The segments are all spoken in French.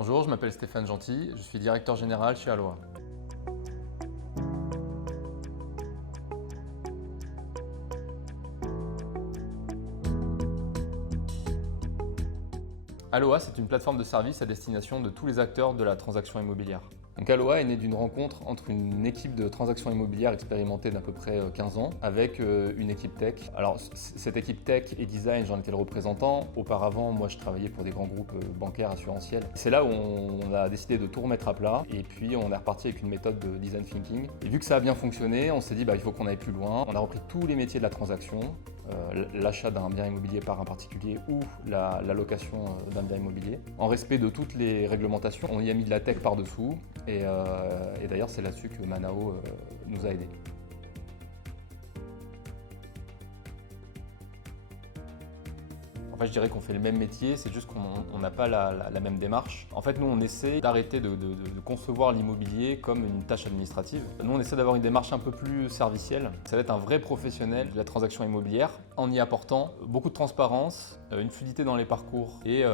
Bonjour, je m'appelle Stéphane Gentil, je suis directeur général chez Aloha. Aloha, c'est une plateforme de services à destination de tous les acteurs de la transaction immobilière. Donc Aloha est né d'une rencontre entre une équipe de transactions immobilières expérimentée d'à peu près 15 ans avec une équipe tech. Alors cette équipe tech et design, j'en étais le représentant. Auparavant, moi je travaillais pour des grands groupes bancaires assurantiels. C'est là où on a décidé de tout remettre à plat et puis on est reparti avec une méthode de design thinking. Et vu que ça a bien fonctionné, on s'est dit il faut qu'on aille plus loin. On a repris tous les métiers de la transaction, l'achat d'un bien immobilier par un particulier ou la location d'un bien immobilier. En respect de toutes les réglementations, on y a mis de la tech par-dessous et d'ailleurs c'est là-dessus que Manao nous a aidés. En fait, je dirais qu'on fait le même métier, c'est juste qu'on n'a pas la même démarche. En fait, nous, on essaie d'arrêter de concevoir l'immobilier comme une tâche administrative. Nous, on essaie d'avoir une démarche un peu plus servicielle. Ça va être un vrai professionnel de la transaction immobilière en y apportant beaucoup de transparence, une fluidité dans les parcours et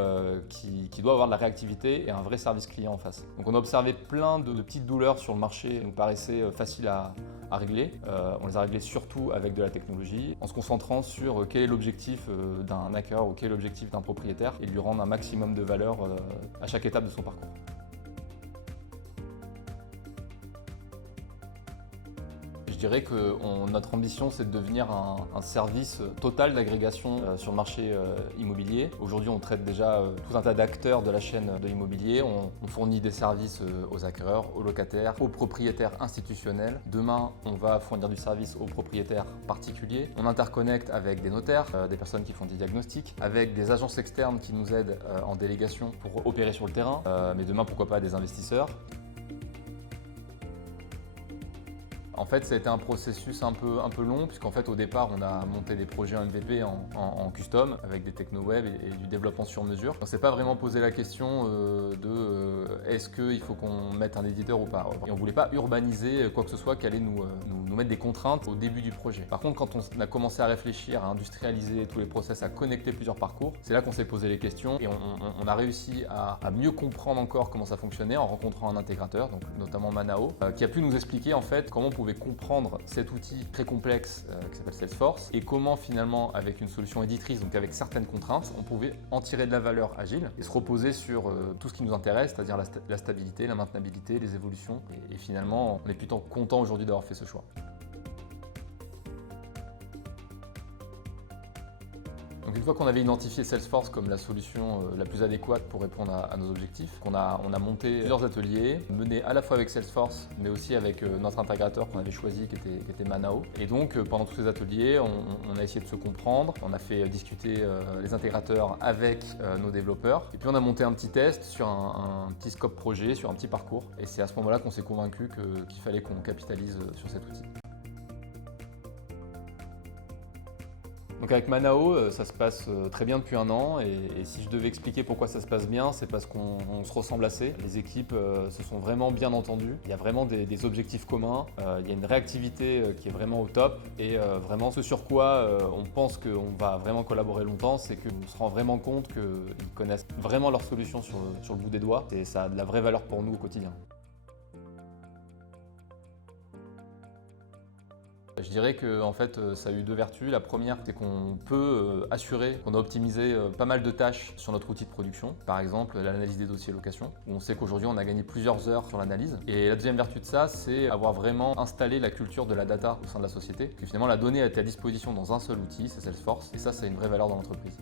qui doit avoir de la réactivité et un vrai service client en face. Donc, on a observé plein de petites douleurs sur le marché qui nous paraissaient faciles à régler. On les a réglées surtout avec de la technologie, en se concentrant sur quel est l'objectif d'un hacker ou quel est l'objectif d'un propriétaire et lui rendre un maximum de valeur à chaque étape de son parcours. Je dirais que notre ambition, c'est de devenir un service total d'agrégation sur le marché immobilier. Aujourd'hui, on traite déjà tout un tas d'acteurs de la chaîne de l'immobilier. On fournit des services aux acquéreurs, aux locataires, aux propriétaires institutionnels. Demain, on va fournir du service aux propriétaires particuliers. On interconnecte avec des notaires, des personnes qui font des diagnostics, avec des agences externes qui nous aident en délégation pour opérer sur le terrain, mais demain, pourquoi pas des investisseurs. En fait, ça a été un processus un peu long, puisqu'en fait, au départ, on a monté des projets MVP en custom, avec des techno web et du développement sur mesure. On ne s'est pas vraiment posé la question est-ce qu'il faut qu'on mette un éditeur ou pas. Et on ne voulait pas urbaniser quoi que ce soit qui allait nous mettre des contraintes au début du projet. Par contre, quand on a commencé à réfléchir, à industrialiser tous les process, à connecter plusieurs parcours, c'est là qu'on s'est posé les questions et on a réussi à mieux comprendre encore comment ça fonctionnait en rencontrant un intégrateur, donc notamment Manao, qui a pu nous expliquer en fait comment on pouvait comprendre cet outil très complexe qui s'appelle Salesforce et comment finalement avec une solution éditrice, donc avec certaines contraintes, on pouvait en tirer de la valeur agile et se reposer sur tout ce qui nous intéresse, c'est-à-dire la stabilité, la maintenabilité, les évolutions et finalement on est plutôt content aujourd'hui d'avoir fait ce choix. Donc une fois qu'on avait identifié Salesforce comme la solution la plus adéquate pour répondre à nos objectifs, on a monté plusieurs ateliers, menés à la fois avec Salesforce, mais aussi avec notre intégrateur qu'on avait choisi, qui était Manao. Et donc pendant tous ces ateliers, on a essayé de se comprendre, on a fait discuter les intégrateurs avec nos développeurs, et puis on a monté un petit test sur un petit scope projet, sur un petit parcours. Et c'est à ce moment-là qu'on s'est convaincu qu'il fallait qu'on capitalise sur cet outil. Donc avec Manao, ça se passe très bien depuis un an et si je devais expliquer pourquoi ça se passe bien, c'est parce qu'on se ressemble assez. Les équipes se sont vraiment bien entendues. Il y a vraiment des objectifs communs, il y a une réactivité qui est vraiment au top et vraiment ce sur quoi on pense qu'on va vraiment collaborer longtemps, c'est qu'on se rend vraiment compte qu'ils connaissent vraiment leurs solutions sur le bout des doigts et ça a de la vraie valeur pour nous au quotidien. Je dirais que en fait, ça a eu deux vertus. La première, c'est qu'on peut assurer qu'on a optimisé pas mal de tâches sur notre outil de production. Par exemple, l'analyse des dossiers location, où on sait qu'aujourd'hui, on a gagné plusieurs heures sur l'analyse. Et la deuxième vertu de ça, c'est avoir vraiment installé la culture de la data au sein de la société. Que finalement, la donnée a été à disposition dans un seul outil, c'est Salesforce. Et ça, c'est une vraie valeur dans l'entreprise.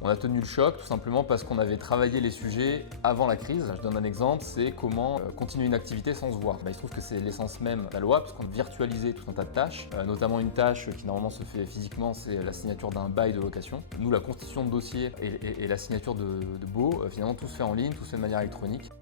On a tenu le choc tout simplement parce qu'on avait travaillé les sujets avant la crise. Je donne un exemple, c'est comment continuer une activité sans se voir. Il se trouve que c'est l'essence même d'Aloha puisqu'on a virtualisé tout un tas de tâches, notamment une tâche qui normalement se fait physiquement, c'est la signature d'un bail de location. Nous, la constitution de dossier et la signature de baux, finalement tout se fait en ligne, tout se fait de manière électronique.